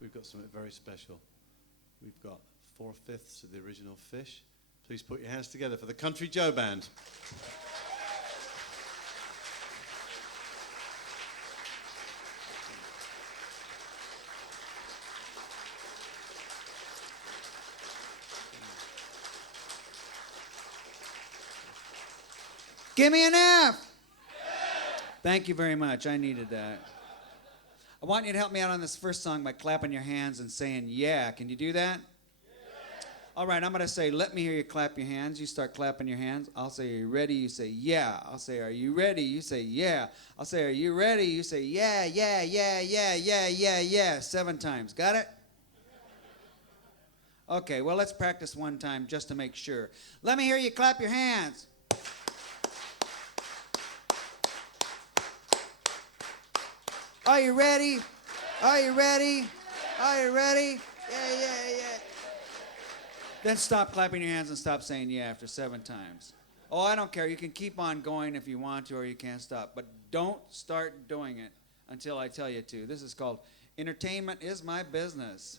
we've got something very special. We've got 4/5 of the original Fish. Please put your hands together for the Country Joe Band. Give me an F. Thank you very much. I needed that. I want you to help me out on this first song by clapping your hands and saying, yeah. Can you do that? Yeah. All right, I'm going to say, let me hear you clap your hands. You start clapping your hands. I'll say, are you ready? You say, yeah. I'll say, are you ready? You say, yeah. I'll say, are you ready? You say, yeah, yeah, yeah, yeah, yeah, yeah, yeah. 7 times. Got it? Okay, well, let's practice one time just to make sure. Let me hear you clap your hands. Are you ready? Are you ready? Are you ready? Yeah, yeah, yeah. Then stop clapping your hands and stop saying yeah after 7 times. Oh, I don't care. You can keep on going if you want to or you can't stop. But don't start doing it until I tell you to. This is called Entertainment is My Business.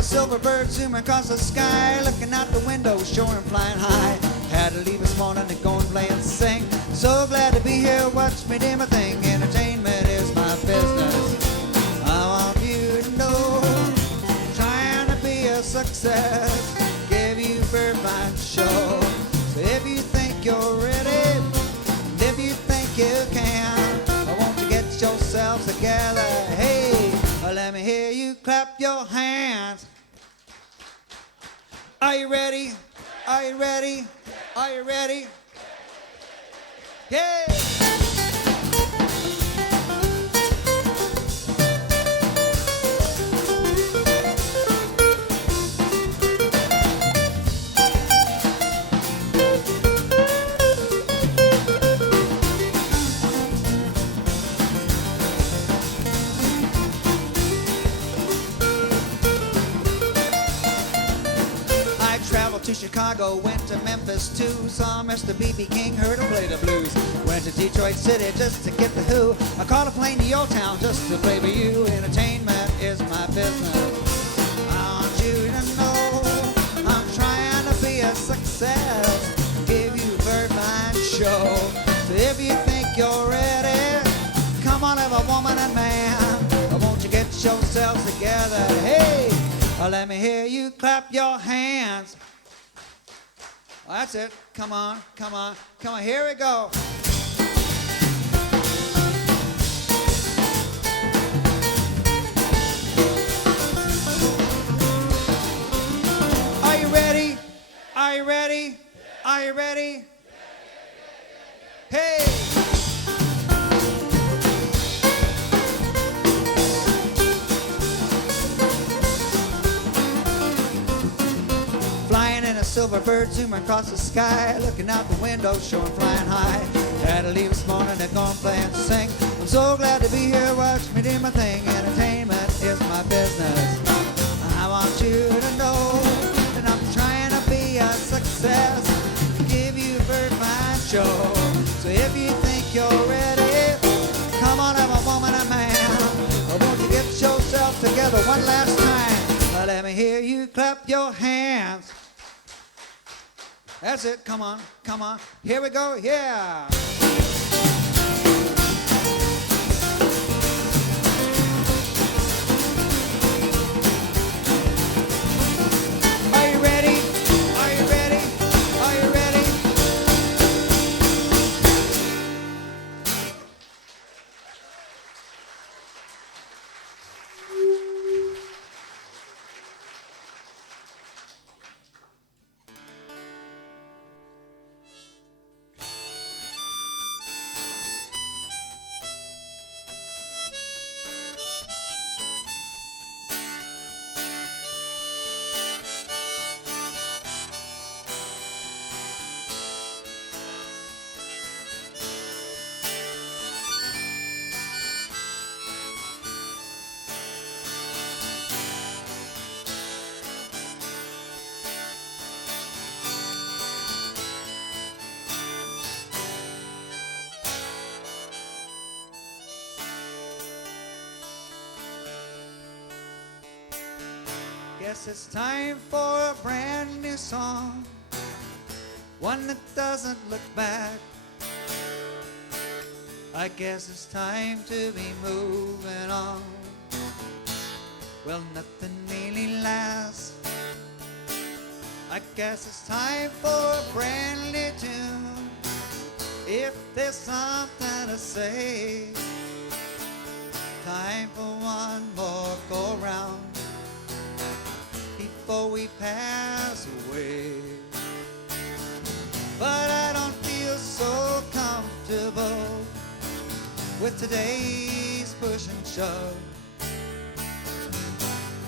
Silver bird zooming across the sky, looking out the window, showing flying high. Had to leave this morning to go and play and sing. So glad to be here, watch me do my thing. Entertainment is my business. I want you to know, trying to be a success. Give you a very fine show. So if you think you're ready, and if you think you can, I want you to get yourselves together. Hey, let me hear you clap your hands. Are you ready? Are you ready? Are you ready? Yeah! To Chicago, went to Memphis too. Saw Mr. B.B. King, heard him play the blues. Went to Detroit City just to get the Who. I caught a plane to your town just to play for you. Entertainment is my business. I want you to know I'm trying to be a success. Give you a very fine show. So if you think you're ready, come on, every woman and man. Won't you get yourselves together? Hey, let me hear you clap your hands. Well, that's it. Come on, come on, come on. Here we go. Are you ready? Are you ready? Are you ready? Hey! Silver bird zooming across the sky, looking out the window, showing flying high. Had to leave this morning to go and play and sing. I'm so glad to be here, watch me do my thing. Entertainment is my business. I want you to know that I'm trying to be a success. Give you a very fine show. So if you think you're ready, come on, have a woman and man. Won't you get yourself together one last time? Let me hear you clap your hands. That's it. Come on. Come on. Here we go. Yeah. Are you ready? Are you ready? Are you ready? Guess it's time for a brand new song, one that doesn't look back. I guess it's time to be moving on. Well, nothing really lasts. I guess it's time for a brand new tune. If there's something to say, time for one more go round before we pass away. But I don't feel so comfortable with today's push and shove,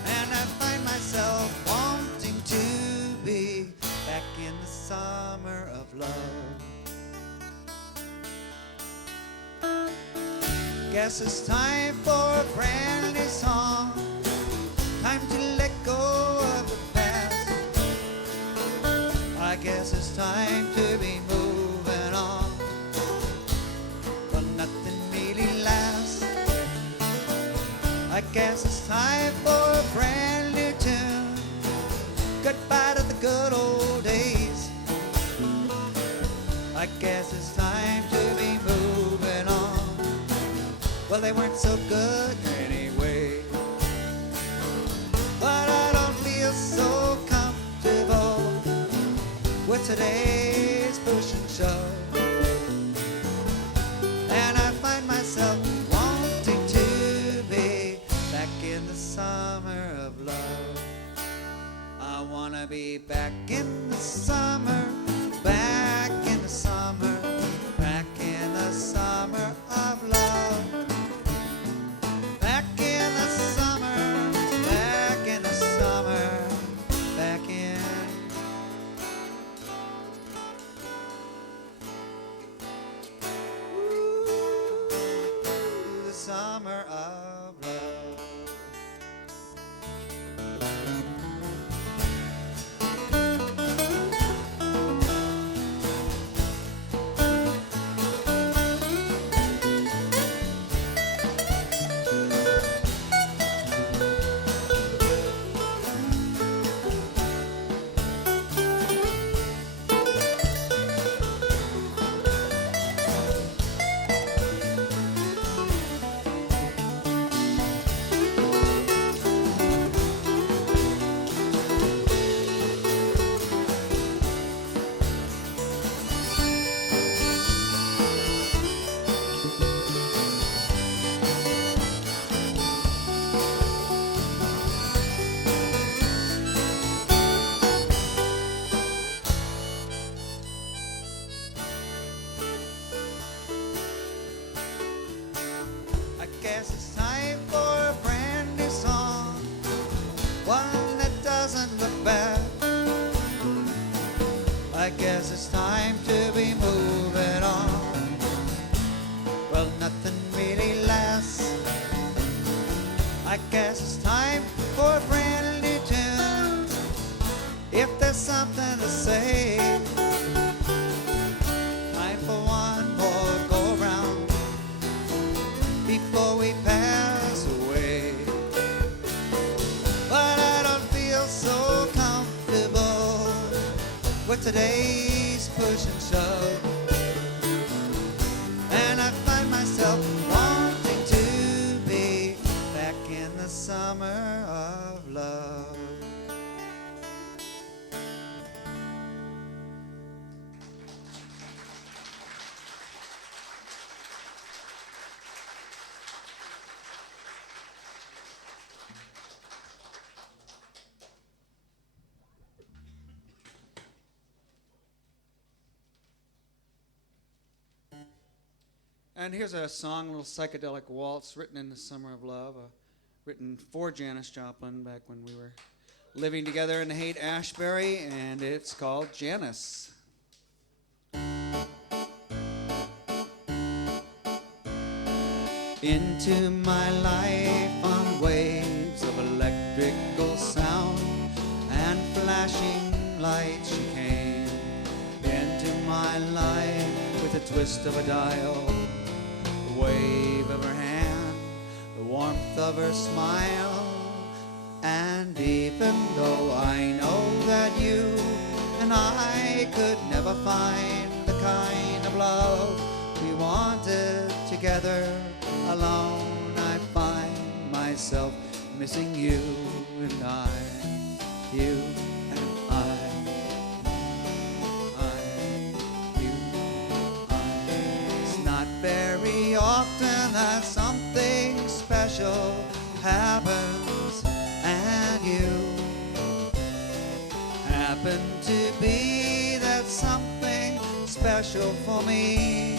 and I find myself wanting to be back in the summer of love. Guess it's time for a brand new song, time to let go of the past. I guess it's time to be moving on. Well, nothing really lasts. I guess it's time for a brand new tune. Goodbye to the good old days. I guess it's time to be moving on. Well, they weren't so good anyway. But I don't feel so comfortable with today's push and shove, and I find myself wanting to be back in the summer of love. I wanna be back in the summer, back in the summer, back in the summer of love. Back in the summer, back in the summer, back in the summer of love. I guess it's time for a brand new song, one that doesn't look back. I guess it's time to be moving on. Well, nothing really lasts. I guess it's time for a brand new tune. If there's something to say, time for one more go round before we pass away. But I don't feel so comfortable with today's push and shove, and I find myself wanting to be back in the summer of love. And here's a song, a little psychedelic waltz written in the summer of love, written for Janis Joplin back when we were living together in Haight-Ashbury, and it's called Janus. Into my life on waves of electrical sound and flashing lights she came. Into my life with a twist of a dial, the wave of her hand, the warmth of her smile, And even though I know that you and I could never find the kind of love we wanted together, alone I find myself missing you and I, you and I, you, I. It's not very often that something special happens, and you happen to be that something special for me.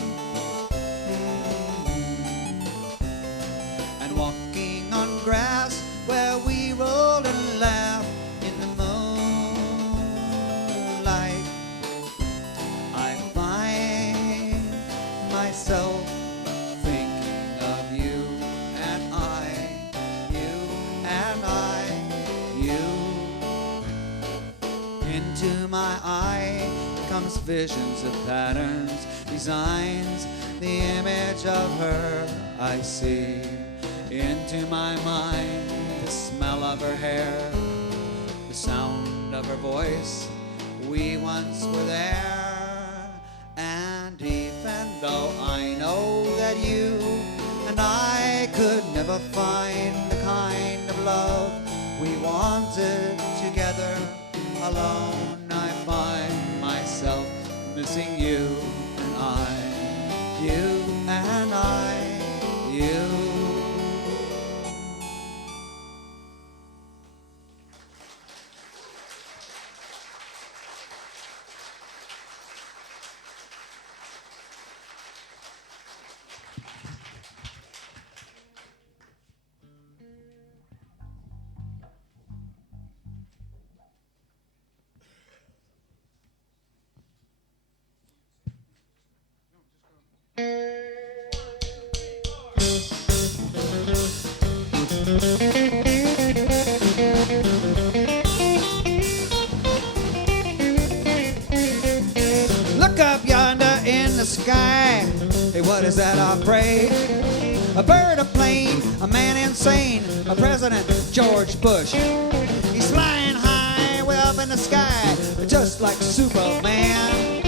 And walking on grass where we rolled and laughed in the moonlight, I find myself thinking of you and I, you and I, you. Into my eye comes visions of patterns, designs, the image of her I see. Into my mind the smell of her hair, the sound of her voice, we once were there. And even though I know that you and I could never find the kind of love we wanted together, alone I find myself missing you and I, you and I, you. Look up yonder in the sky. Hey, what is that, I pray? A bird, a plane, a man insane, a President George Bush. He's flying high way up in the sky, just like Superman.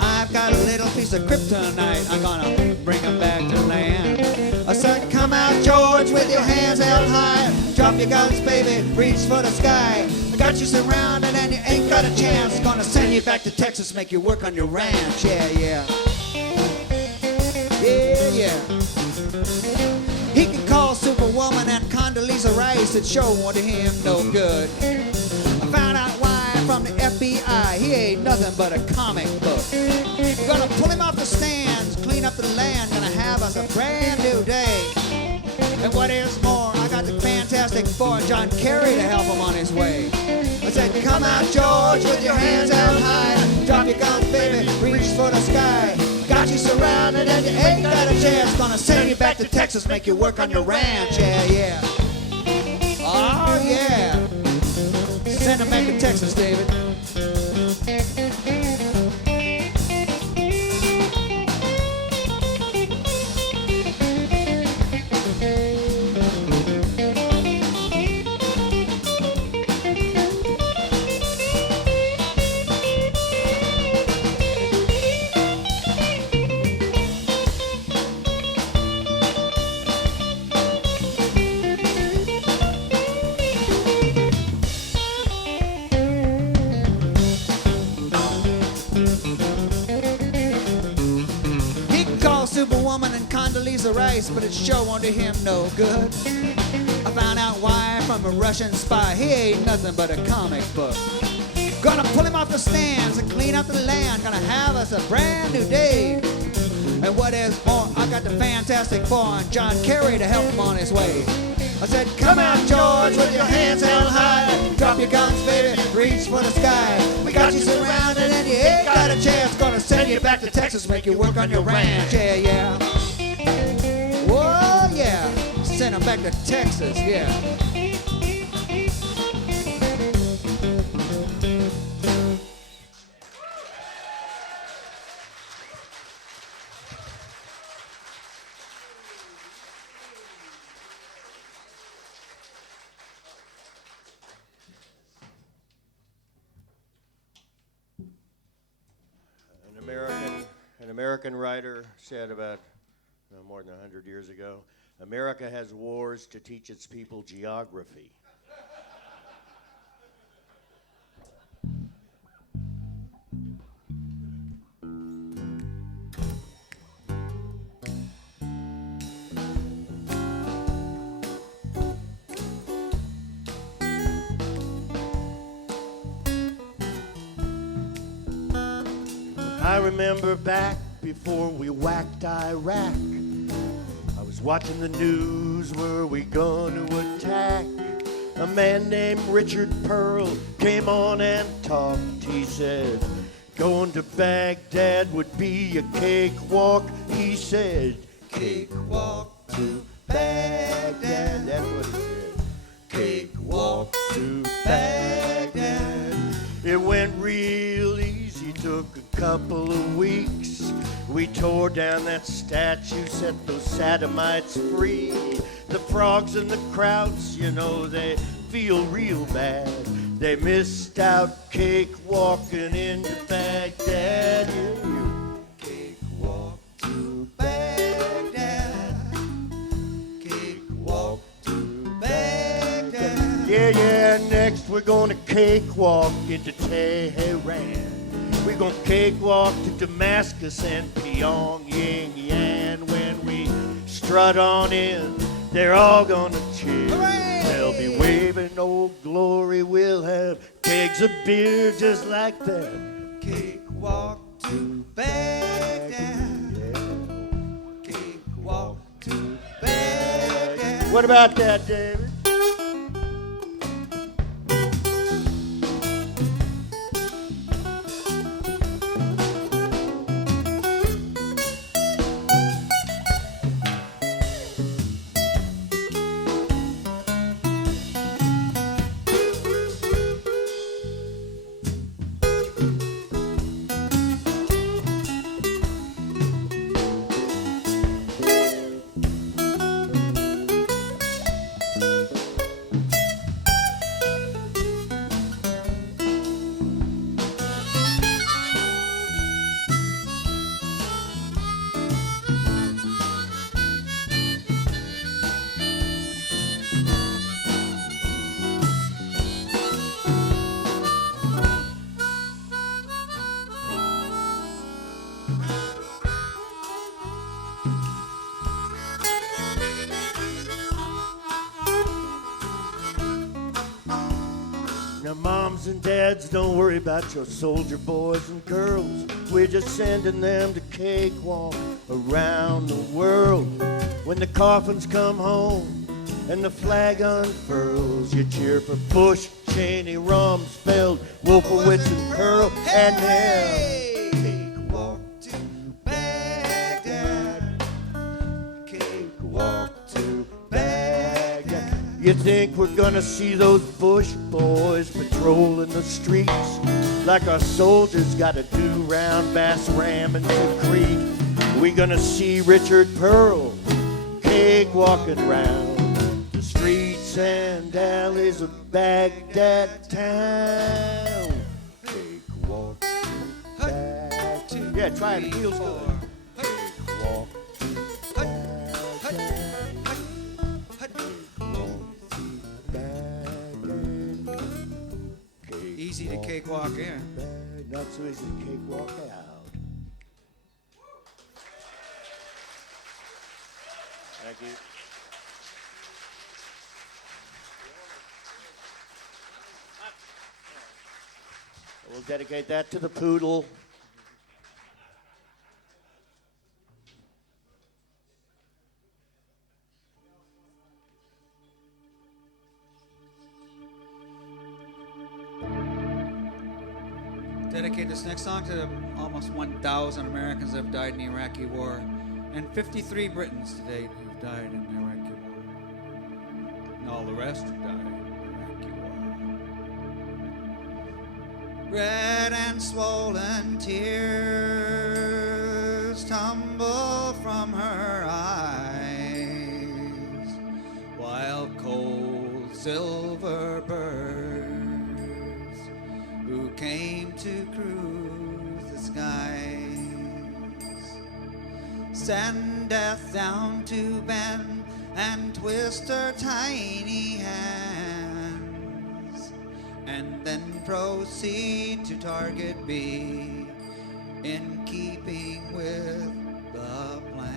I've got a little piece of kryptonite, I'm gonna bring him back to land. I said, come out, George, with your hands held high. Drop your guns, baby, reach for the sky. I got you surrounded and you ain't got a chance. Gonna send you back to Texas, make you work on your ranch. Yeah, yeah. Yeah, yeah. He can call Superwoman and Condoleezza Rice. It sure won't do him no good. I found out why from the FBI. He ain't nothing but a comic book. Gonna pull him off the stands, clean up the land. Gonna have us a brand new day. And what is more, I got the Fantastic Four and John Kerry to help him on his way. I said, come out, George, with your hands held high. Drop your guns, baby, reach for the sky. Got you surrounded and you ain't got a chance. Gonna send you back to Texas, make you work on your ranch. Yeah, yeah. Oh, yeah. Send him back to Texas, David. Superwoman and Condoleezza Rice, but it sure won't do him no good. I found out why from a Russian spy. He ain't nothing but a comic book. Gonna pull him off the stands and clean up the land. Gonna have us a brand new day. And what is more, I got the Fantastic Four and John Kerry to help him on his way. I said, come out, George, with your hands held high. Drop your guns, baby, reach for the sky. We got you surrounded and you ain't got a chance. Gonna send you back to Texas, make you work on your ranch. Yeah, yeah. Whoa, yeah. Send him back to Texas, yeah. American writer said about more than 100 years ago, America has wars to teach its people geography. I remember back before we whacked Iraq, I was watching the news, were we going to attack? A man named Richard Pearl came on and talked. He said, going to Baghdad would be a cakewalk. He said, cakewalk to Baghdad. That's what he said. Cakewalk to Baghdad. It went real easy, took a couple of weeks. We tore down that statue, set those sodomites free. The frogs and the krauts, you know, they feel real bad. They missed out cakewalking into Baghdad. Cakewalk to Baghdad. Cakewalk to Baghdad. Yeah, next we're gonna cakewalk into Tehran. We're gonna cakewalk to Damascus and Pyongyang. When we strut on in, they're all gonna cheer. Hooray! They'll be waving Old Glory. We'll have kegs of beer just like that. Cakewalk to Baghdad. Cakewalk to Baghdad. What about that, David? Now, moms and dads, don't worry about your soldier boys and girls. We're just sending them to cakewalk around the world. When the coffins come home and the flag unfurls, you cheer for Bush, Cheney, Rumsfeld, Wolfowitz, and Pearl, and Hey! cakewalk to Baghdad. Cakewalk to Baghdad. You think we're gonna see those Bush boys patrolling the streets like our soldiers gotta do round Bass Ram and the Creek? We gonna see Richard Pearl cakewalking round the streets and alleys of Baghdad town. Cakewalk to Baghdad. Yeah, try it. It feels good. Cakewalk to Easy to cakewalk in. Not so easy to cakewalk out. Thank you. We'll dedicate that to the poodle. Dedicate this next song to the almost 1,000 Americans that have died in the Iraqi War, and 53 Britons to date who've died in the Iraqi War, and all the rest who died in the Iraqi War. Red and swollen tears tumble from her eyes, while cold silver birds who came to cruise the skies send death down to bend and twist her tiny hands, and then proceed to target B in keeping with the plans.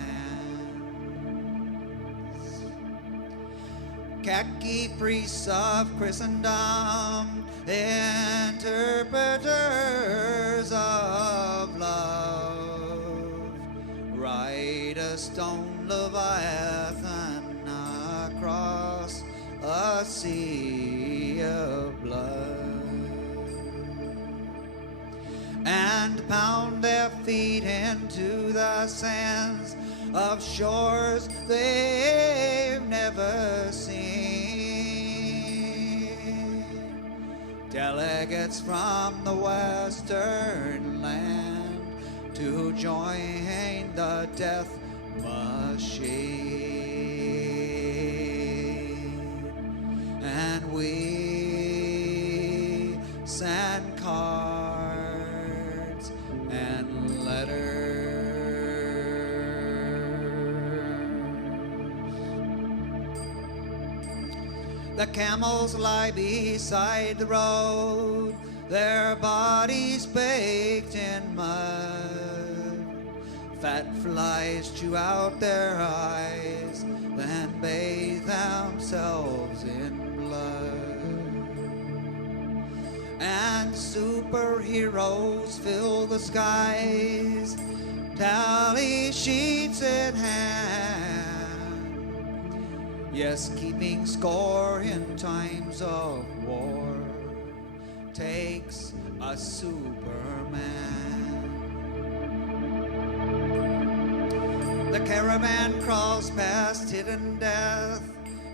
Khaki priests of Christendom, interpreters of love, ride a stone leviathan across a sea of blood, and pound their feet into the sands of shores they've never seen. Delegates from the western land to join the death machine, and we send cards and letters. The camels lie beside the road, their bodies baked in mud. Fat flies chew out their eyes, then bathe themselves in blood. And superheroes fill the skies, tally sheets in hand. Yes, keeping score in times of war takes a Superman. The caravan crawls past hidden death,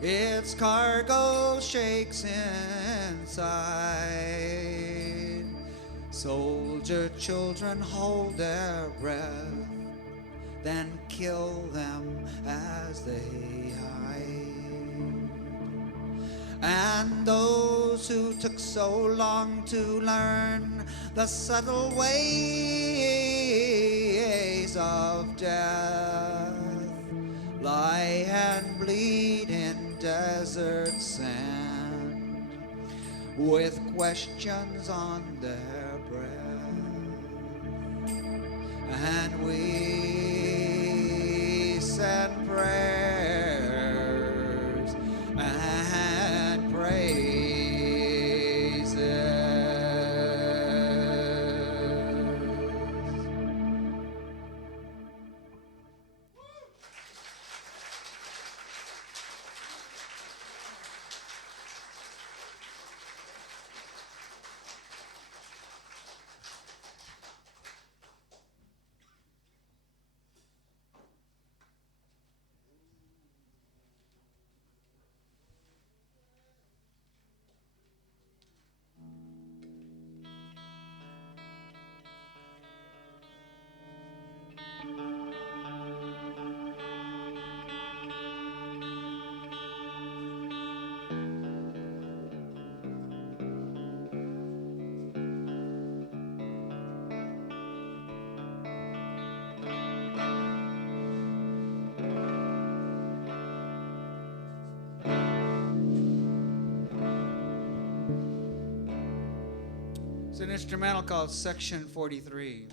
its cargo shakes inside. Soldier children hold their breath, then kill them as they hide. And those who took so long to learn the subtle ways of death lie and bleed in desert sand with questions on their breath. And we send prayers and praises. It's an instrumental called Section 43.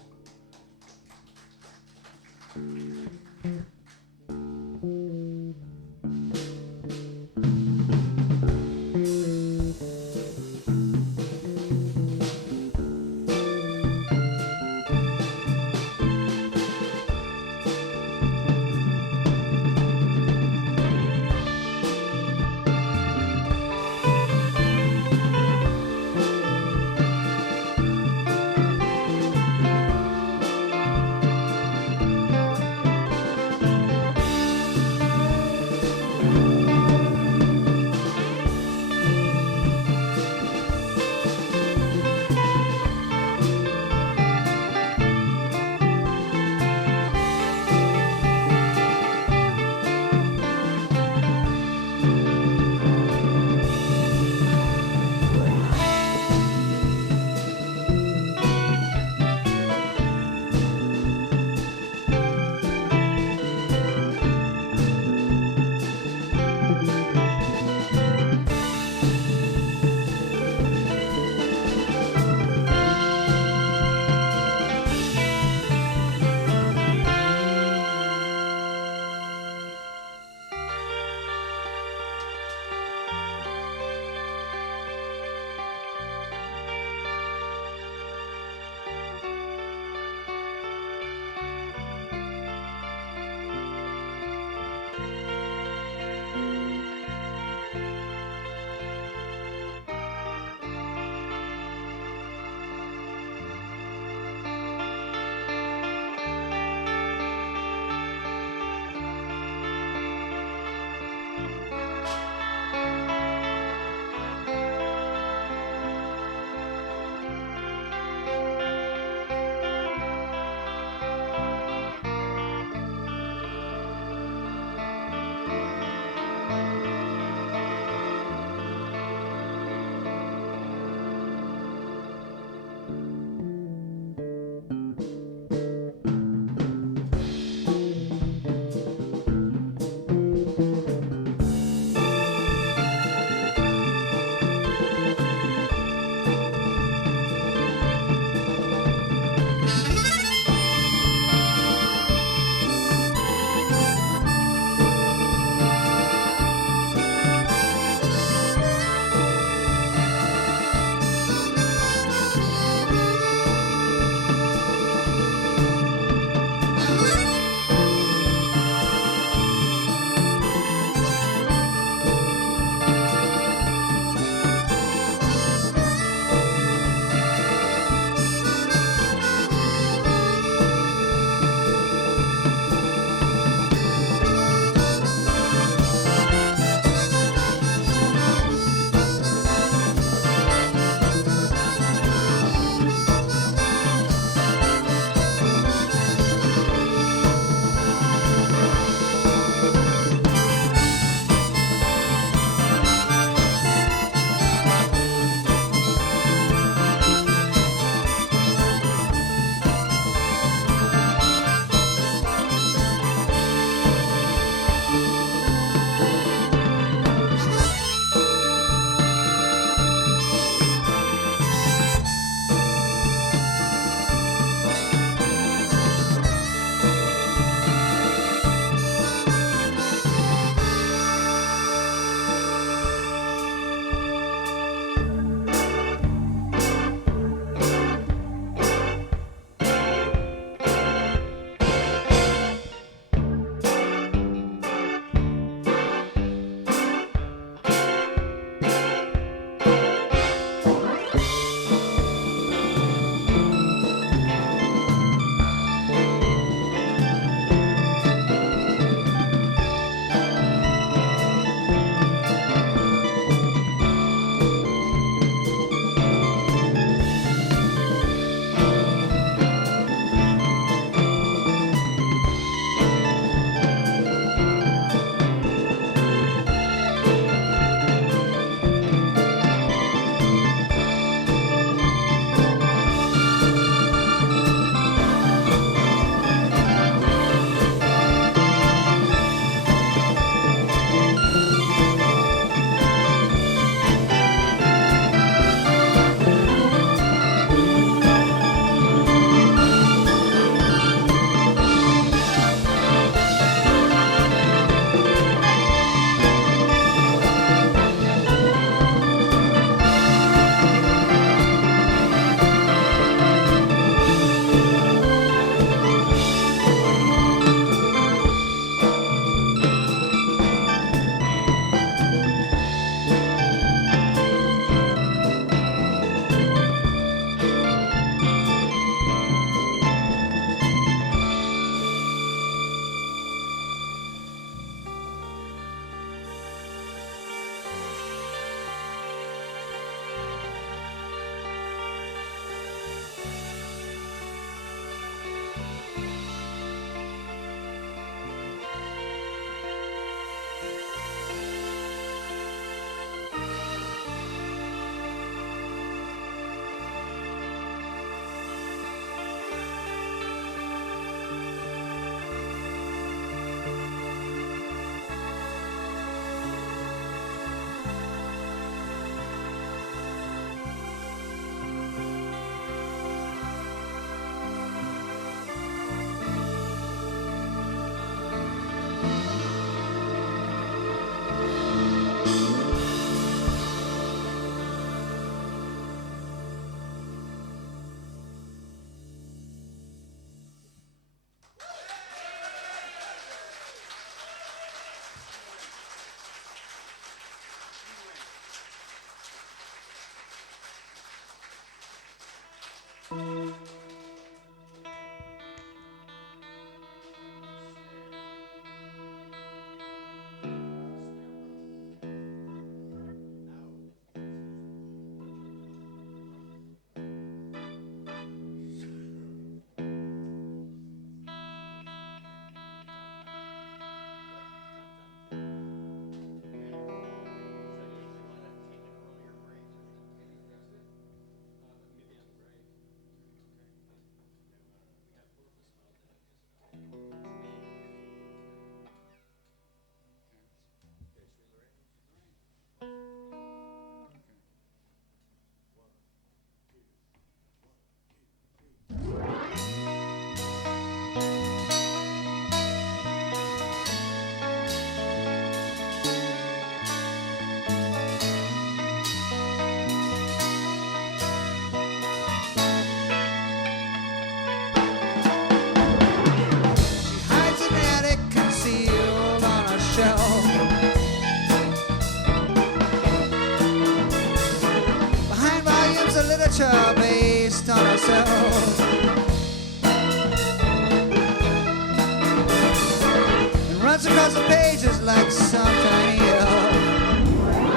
It runs across the pages like some tiny yell,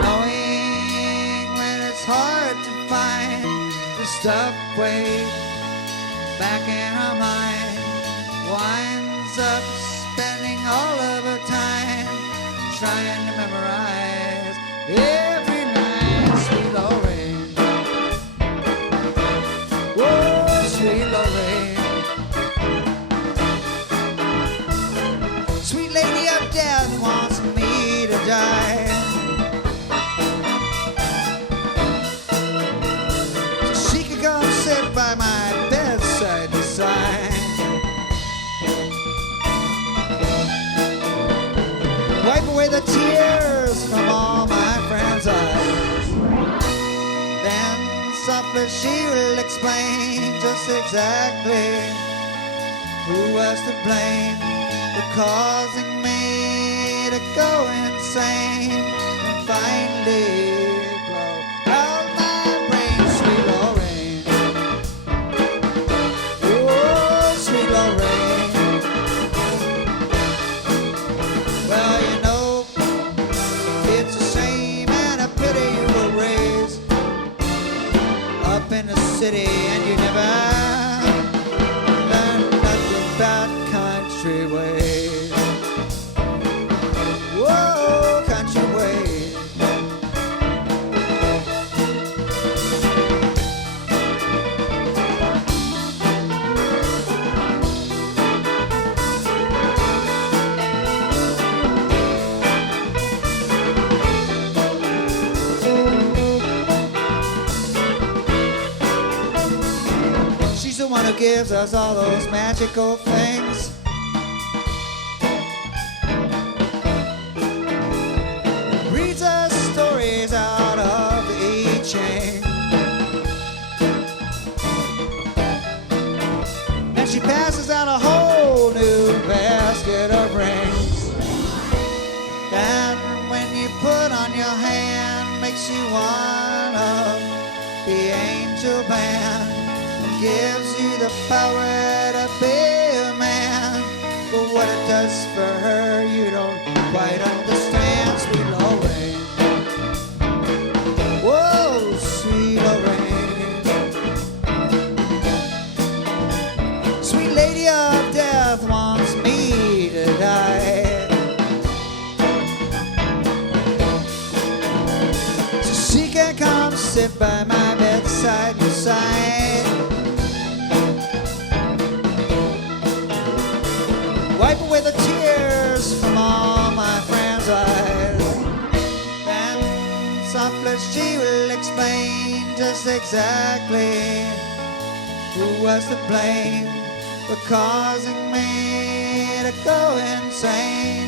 knowing when it's hard to find the stuff way back in our mind. Winds up spending all of her time trying to memorize every line. Sweet Lorraine, whoa, sweet Lorraine, sweet lady of death wants me to die, so she could come sit by my bedside to sigh. Wipe away the tears from all my friends' eyes. Then softly she will explain just exactly who was to blame for causing me to go insane and finally blow out my brain. Sweet Lorraine, oh, sweet Lorraine. Well, you know, it's a shame and a pity you were raised up in the city and you never learned nothing about country ways. Whoa, country ways. She's the one who gives us all those magical things. Reads us stories out of the I Ching. And she passes out a whole new basket of rings. And when you put on your hand, makes you one of the angel band. Gives you the power to be a man. But what it does for her, you don't quite understand. Sweet Lorraine, whoa, sweet Lorraine, sweet lady of death wants me to die, so she can come sit by my bedside and sigh. Wipe away the tears from all my friends' eyes. Then softly she will explain just exactly who was to blame for causing me to go insane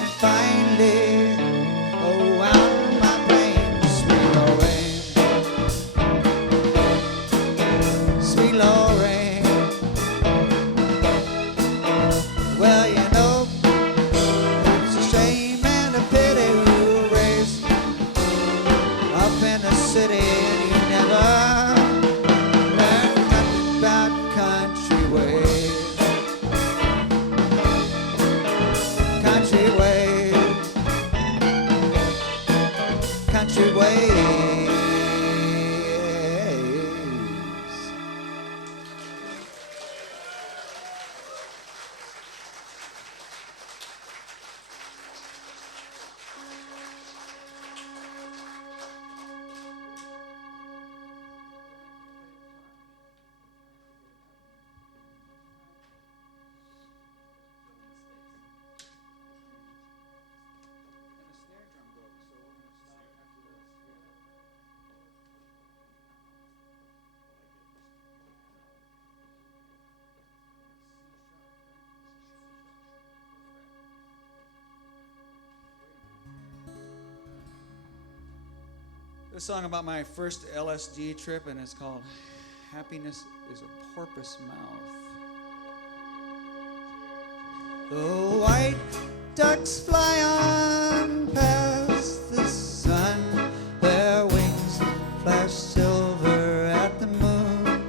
and finally go out of my brain. Sweet Lorraine, sweet Lorraine. Well, you know, it's a shame and a pity you were raised up in the city and you never learned nothing about country ways. Country ways. Country ways. A song about my first LSD trip, and it's called Happiness is a Porpoise Mouth. The white ducks fly on past the sun, their wings flash silver at the moon.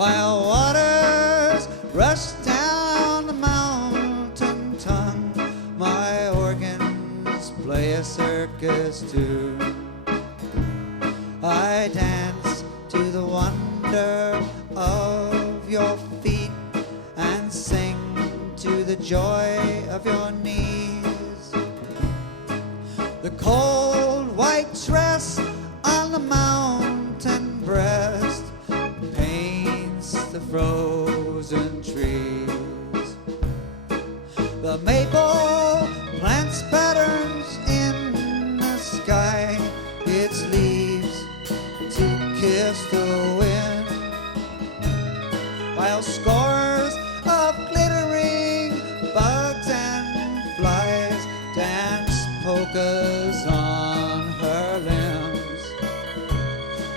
while waters rush down the mountain tongue. My organs play a circus tune. I dance to the wonder of your feet and sing to the joy of your knees. The cold white dress on the mountain breast paints the frozen trees. The maple plants patterns in the sky, its leaves to kiss the wind, while scores of glittering bugs and flies dance polkas on her limbs.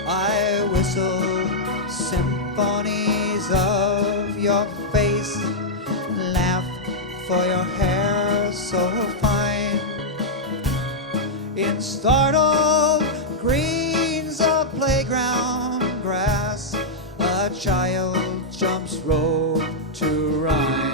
I whistle symphonies of your face, laugh for your hair so fine. In startled greens of playground grass, a child jumps rope to rhyme.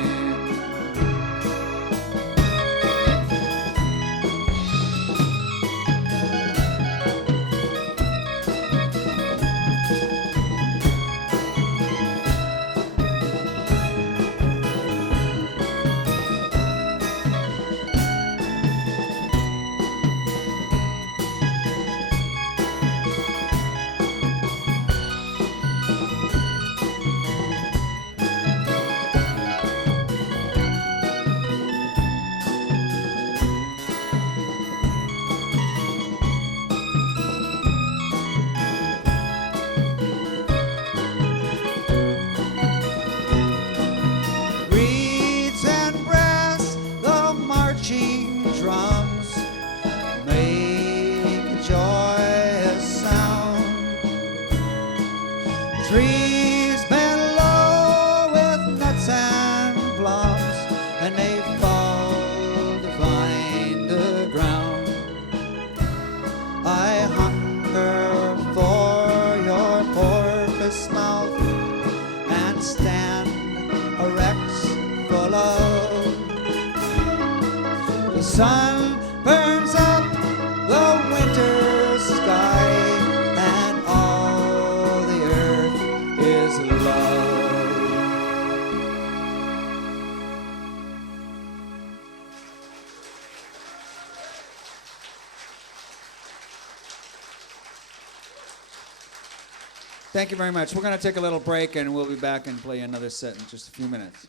Reeds and brass, the marching drums make a joyous sound. Trees bend low with nuts and plums, and they fall to find the ground. I hunger for your porpoise mouth and stand erect for love. The sun burns up the winter sky, and all the earth is love. Thank you very much. We're going to take a little break, and we'll be back and play another set in just a few minutes.